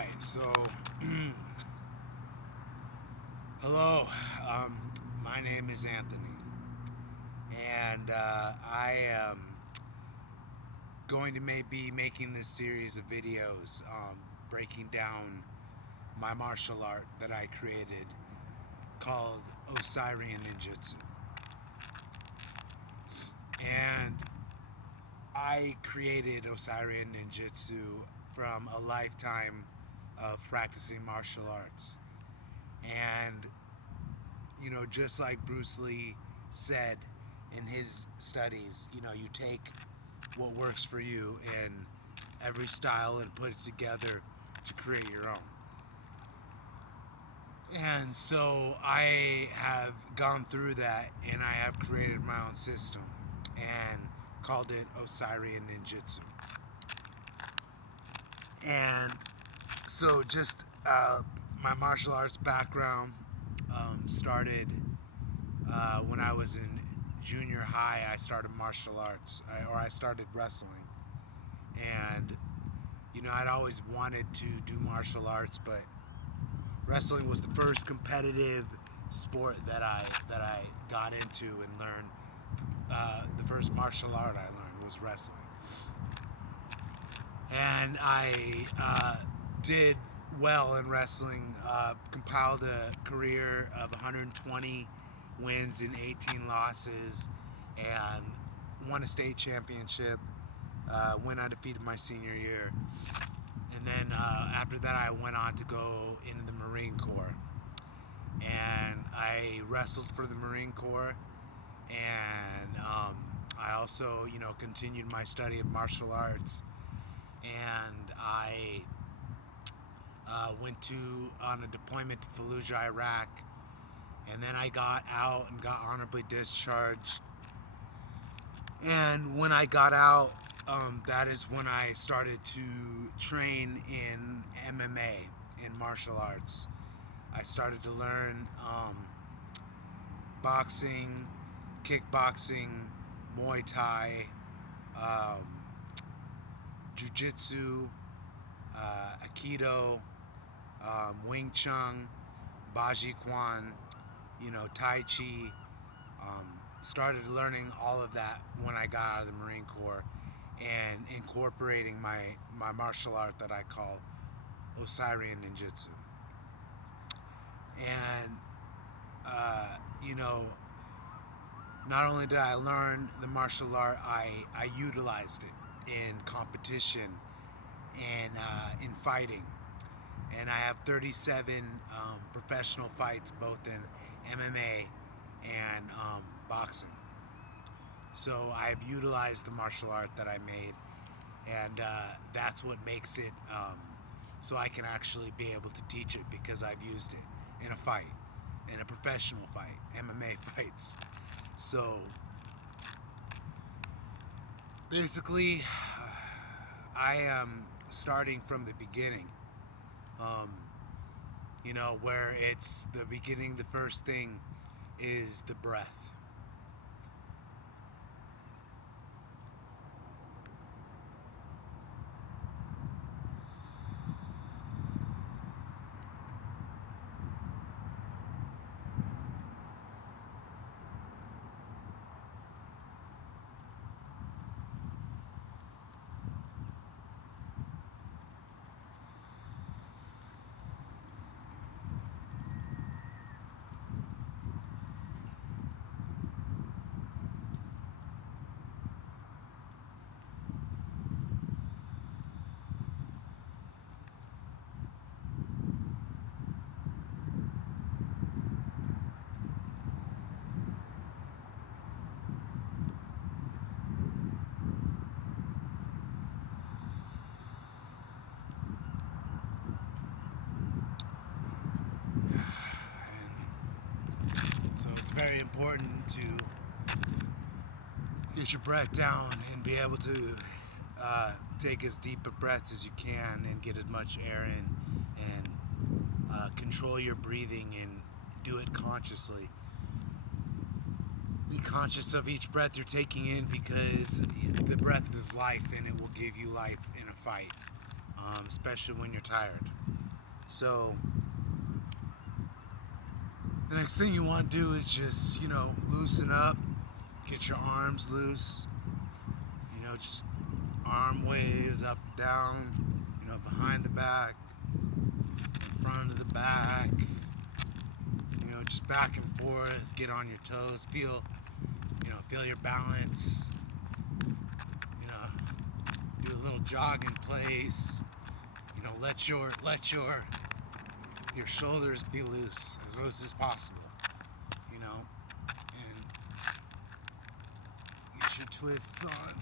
Alright, so hello, my name is Anthony, and I am going to be making this series of videos breaking down my martial art that I created called Osirian Ninjutsu. And I created Osirian Ninjutsu from a lifetime of practicing martial arts. And, you know, just like Bruce Lee said in his studies, you know, you take what works for you in every style and put it together to create your own. And so I have gone through that and I have created my own system and called it Osirian Ninjutsu. And so just my martial arts background started when I was in junior high. I started martial arts, I started wrestling. And, you know, I'd always wanted to do martial arts, but wrestling was the first competitive sport that I got into and learned. The first martial art I learned was wrestling. And I did well in wrestling, compiled a career of 120 wins and 18 losses, and won a state championship, went undefeated my senior year. And then after that I went on to go into the Marine Corps. And I wrestled for the Marine Corps, and I also, you know, continued my study of martial arts. And I went on a deployment to Fallujah, Iraq, and then I got out and got honorably discharged. And when I got out, that is when I started to train in MMA, in martial arts. I started to learn boxing, kickboxing, Muay Thai, Jiu-Jitsu, Aikido, Wing Chun, Baji Quan, you know, Tai Chi. Started learning all of that when I got out of the Marine Corps and incorporating my martial art that I call Osirian Ninjutsu. And, you know, not only did I learn the martial art, I utilized it in competition and in fighting. And I have 37 professional fights, both in MMA and boxing. So I've utilized the martial art that I made, and that's what makes it so I can actually be able to teach it, because I've used it in a fight, in a professional fight, MMA fights. So basically, I am starting from the beginning. You know, where it's the beginning, the first thing is the breath. So it's very important to get your breath down and be able to take as deep a breaths as you can and get as much air in, and control your breathing and do it consciously. Be conscious of each breath you're taking in, because the breath is life and it will give you life in a fight, especially when you're tired. So the next thing you want to do is just, loosen up, get your arms loose, just arm waves up, down, behind the back, in front of the back, just back and forth, get on your toes, feel your balance, do a little jog in place, let your shoulders be loose as possible, and get your twists on.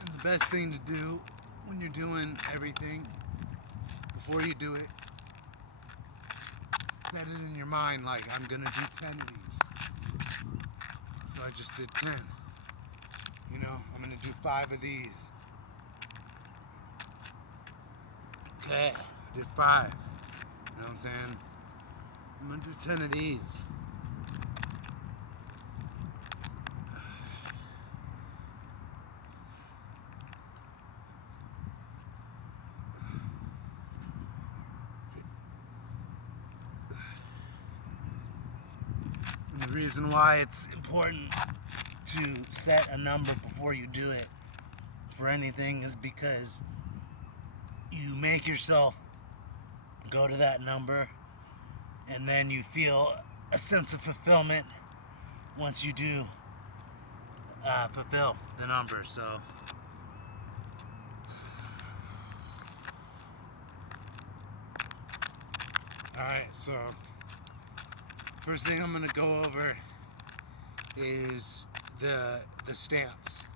And the best thing to do when you're doing everything, before you do it, set it in your mind like, I'm gonna do 10 of these. So I just did 10. I'm gonna do 5 of these. Okay, I did 5. You know what I'm saying? I'm gonna do 10 of these. And the reason why it's important to set a number before you do it for anything is because you make yourself go to that number, and then you feel a sense of fulfillment once you do fulfill the number. So alright, so first thing I'm going to go over is the stance.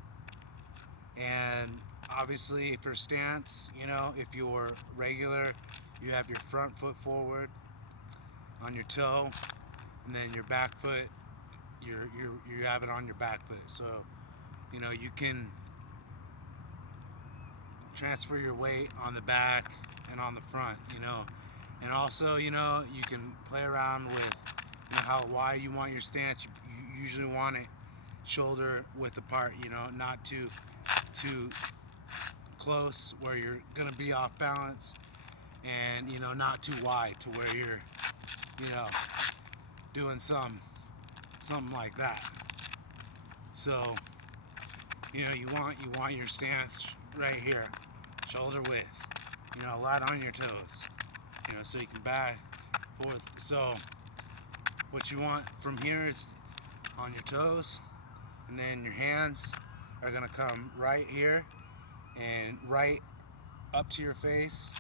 And obviously for stance, if you're regular, you have your front foot forward on your toe, and then your back foot, you have it on your back foot. So, you can transfer your weight on the back and on the front, And also, you can play around with how wide you want your stance. You usually want it shoulder width apart, not too close where you're gonna be off balance, and not too wide to where you're doing something like that. So you want your stance right here, shoulder width, light on your toes, so you can back forth. So what you want from here is on your toes, and then your hands are gonna come right here and right up to your face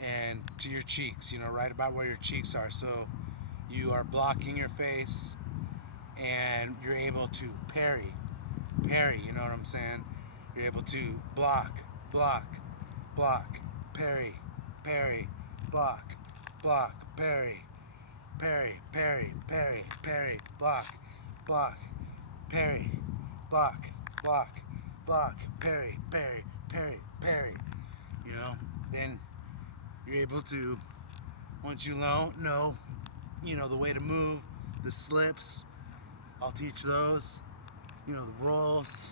and to your cheeks, right about where your cheeks are. So you are blocking your face, and you're able to parry, you know what I'm saying? You're able to block, parry, block, parry, block, parry, block, parry. Then you're able to, once you know, the way to move, the slips, I'll teach those. The rolls,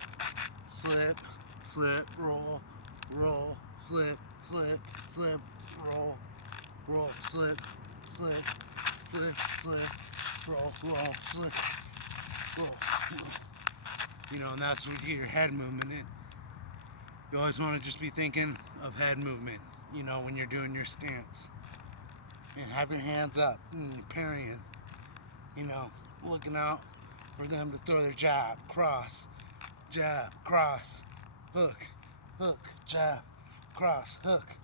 slip, roll, slip, roll, slip, roll, slip, roll. And that's where you get your head movement in. You always want to just be thinking of head movement, when you're doing your stance. And have your hands up, and you're parrying, looking out for them to throw their jab, cross, hook, jab, cross, hook.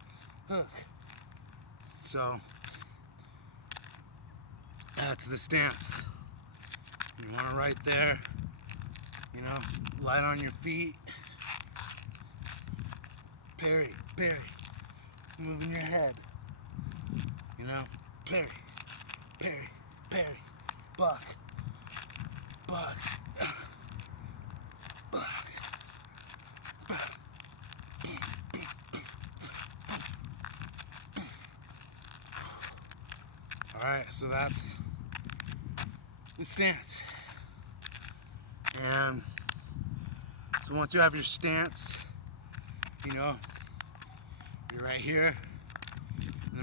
So that's the stance. You want it right there, light on your feet, parry, moving your head, parry, block, Alright, so that's the stance. And so once you have your stance, you're right here,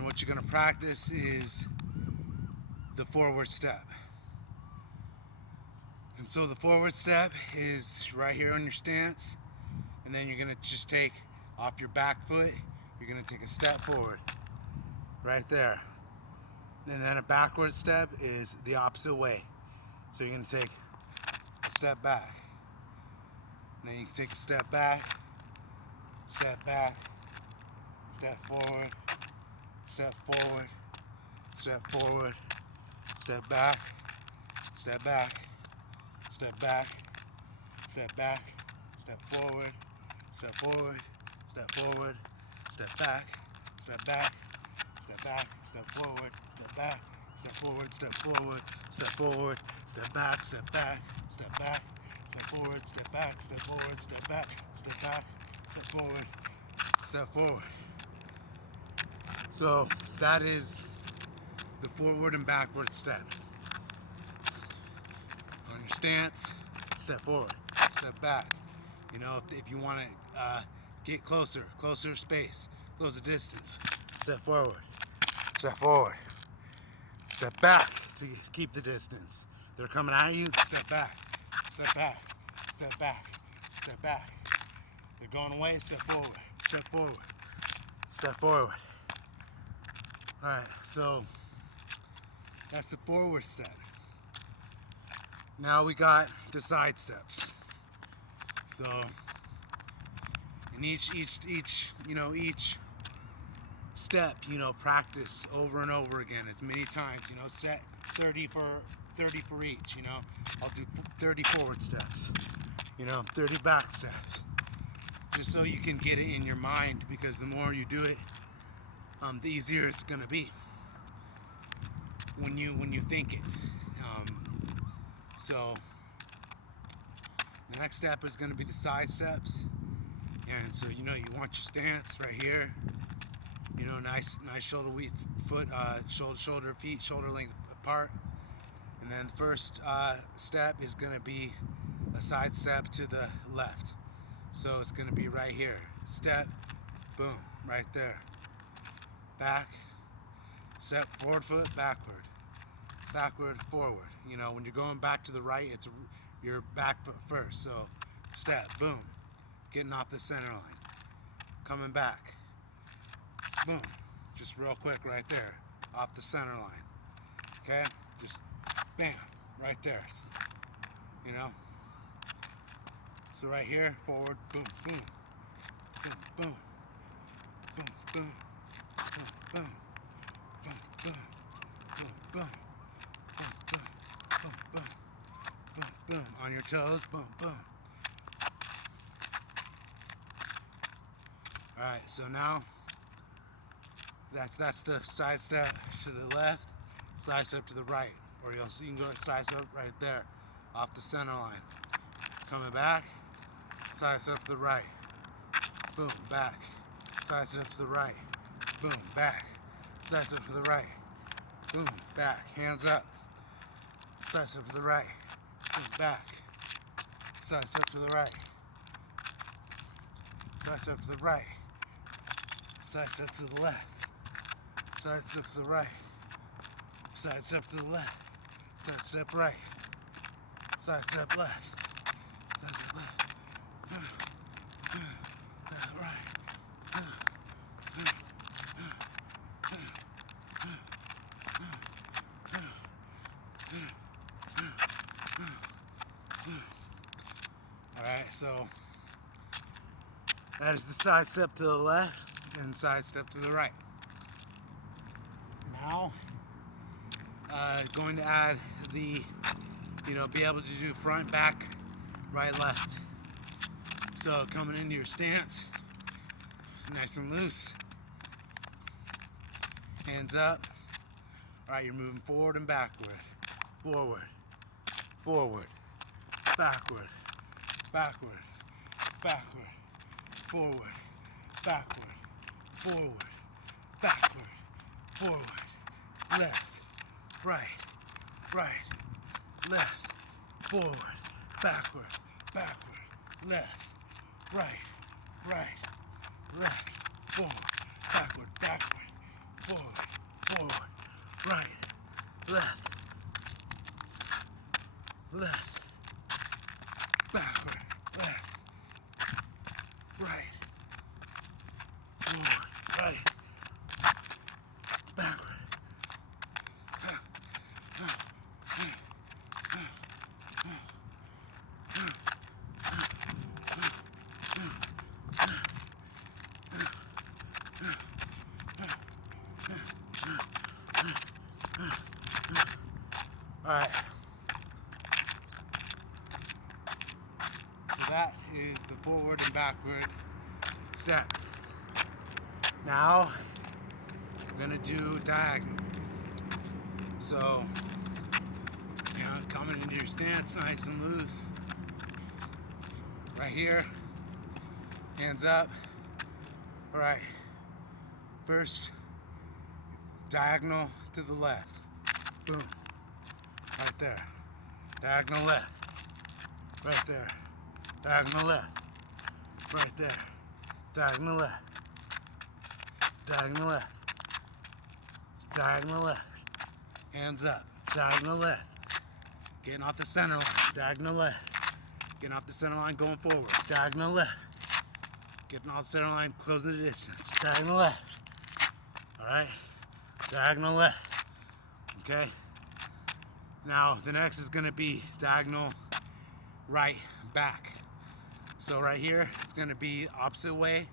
And what you're going to practice is the forward step. And so the forward step is right here on your stance, and then you're going to just take off your back foot, you're going to take a step forward right there. And then a backward step is the opposite way. So you're going to take a step back. And then you can take a step back, step forward, step forward, step forward, step back, step back, step back, step back, step forward, step forward, step forward, step back, step back, step back, step forward, step back, step forward, step forward, step forward, step back, step back, step back, step forward, step back, step forward, step back, step back, step forward, step forward. So that is the forward and backward step. On your stance, step forward, step back. You know, if you want to get closer space, close the distance, step forward, step back to keep the distance. They're coming at you, step back, step back, step back, step back. They're going away, step forward, step forward, step forward. All right, so that's the forward step. Now we got the side steps. So in each step, practice over and over again as many times. Set 30 for each. I'll do 30 forward steps. 30 back steps. Just so you can get it in your mind, because the more you do it, the easier it's gonna be when you think it. So the next step is gonna be the side steps, and so you want your stance right here. Nice shoulder feet shoulder length apart, and then the first step is gonna be a side step to the left. So it's gonna be right here. Step, boom, right there. Back, step, forward foot, backward, forward. When you're going back to the right, it's your back foot first. So step, boom, getting off the center line, coming back, boom, just real quick right there, off the center line. Okay, just bam, right there. So right here, forward, boom, boom, boom, boom, boom, boom, boom, boom, boom, boom, boom, boom, boom, boom, boom, boom, boom, on your toes, boom, boom. All right, so now that's the side step to the left, side step to the right, or you can go side step right there, off the center line, coming back, side step to the right, boom, back, side step to the right, boom, back, side step to the right, boom, back, hands up, side step to the right, boom, back, side step to the right, side step to the right, side step to the left, side step to the right, side step to the left, side step right, side step left, side step left, right. Alright, so that is the side step to the left and side step to the right. Now, going to add the, be able to do front, back, right, left. So coming into your stance, nice and loose, hands up. All right, you're moving forward and backward, forward, forward, backward, backward, backward, forward, backward, forward, backward, forward, left, right, right, left, forward, backward, backward, left, right, right, left, forward, backward, backward, forward, forward, right, left, left, backward, left, right, forward, right, backward. Alright, so that is the forward and backward step. Now, I'm gonna do diagonal. So, coming into your stance nice and loose. Right here, hands up. Alright, first, diagonal to the left. Boom. Right there. Diagonal left. Right there. Diagonal left. Right there. Diagonal left. Diagonal left. Diagonal left. Hands up. Diagonal left. Getting off the center line. Diagonal left. Getting off the center line, going forward. Diagonal left. Getting off the center line, closing the distance. Diagonal left. Alright? Diagonal left. Okay? Now, the next is going to be diagonal right back. So right here, it's going to be opposite way.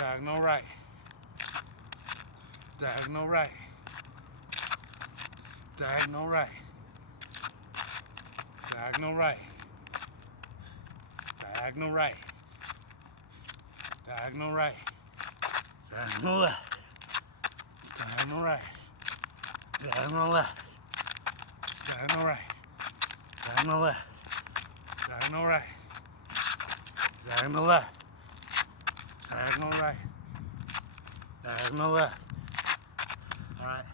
Diagonal right. Diagonal right. Diagonal right. Diagonal right. Diagonal right. Diagonal right. Diagonal left. Diagonal right. Diagonal left. Diagonal right. Diagonal left. Diagonal right. Diagonal left. Diagonal right. Diagonal left. Alright.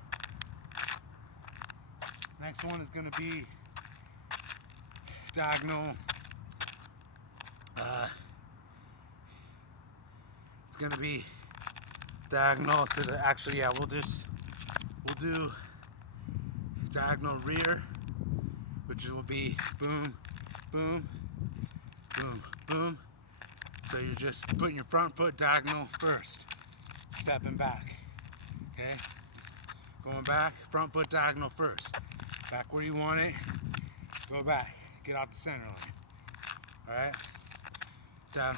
Next one is going to be diagonal. It's going to be diagonal to the, actually, yeah, we'll do diagonal rear, which will be boom, boom, boom, boom. So you're just putting your front foot diagonal first, stepping back, okay? Going back, front foot diagonal first. Back where you want it, go back, get off the center line, all right? Down,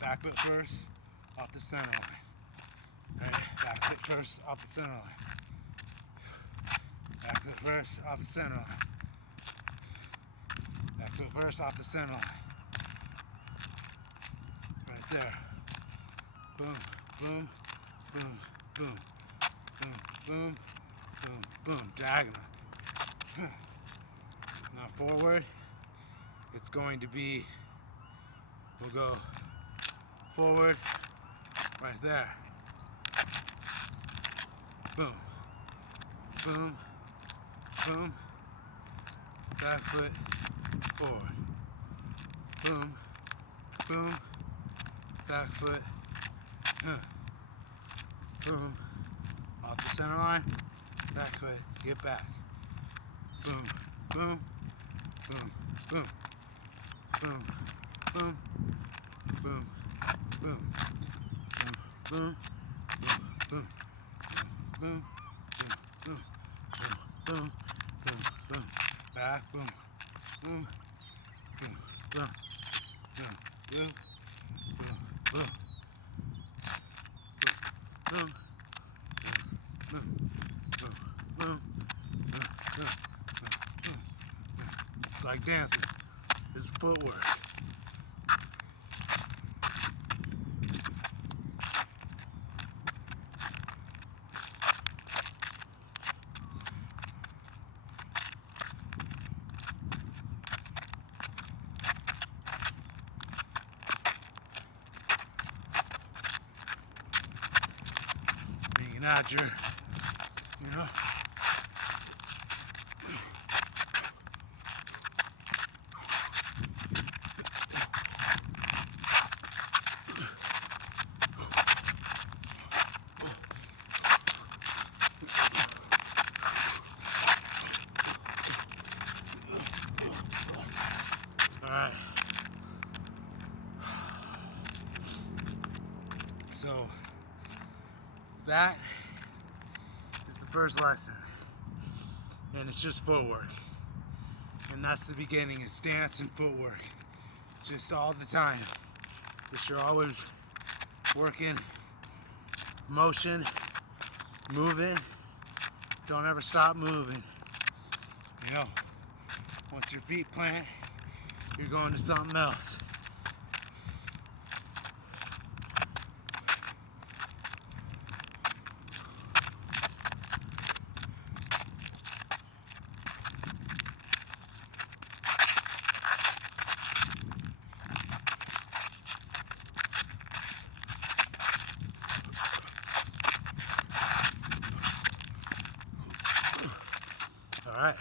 back foot first, off the center line. All right, back foot first, off the center line. Back foot first, off the center line. Back foot first, off the center line. Right there. Boom, boom, boom, boom, boom, boom, boom, boom. Diagonal. Now forward, it's going to be, we'll go forward, right there. Boom, boom, boom, back foot, forward. Boom, boom, back foot, boom, off the center line, back foot, get back. Boom, boom, boom, boom, boom, boom, boom, boom, boom, boom, boom, boom, boom, boom, boom, boom, back, boom, boom, boom, boom, boom, boom, boom, boom, boom, boom, boom, boom, boom. It's like dancing. It's footwork. Being out your, you know. Alright. So, that is the first lesson. And it's just footwork. And that's the beginning, is stance and footwork. Just all the time. Just you're always working, motion, moving. Don't ever stop moving. You know, once your feet plant, you're going to something else. All right.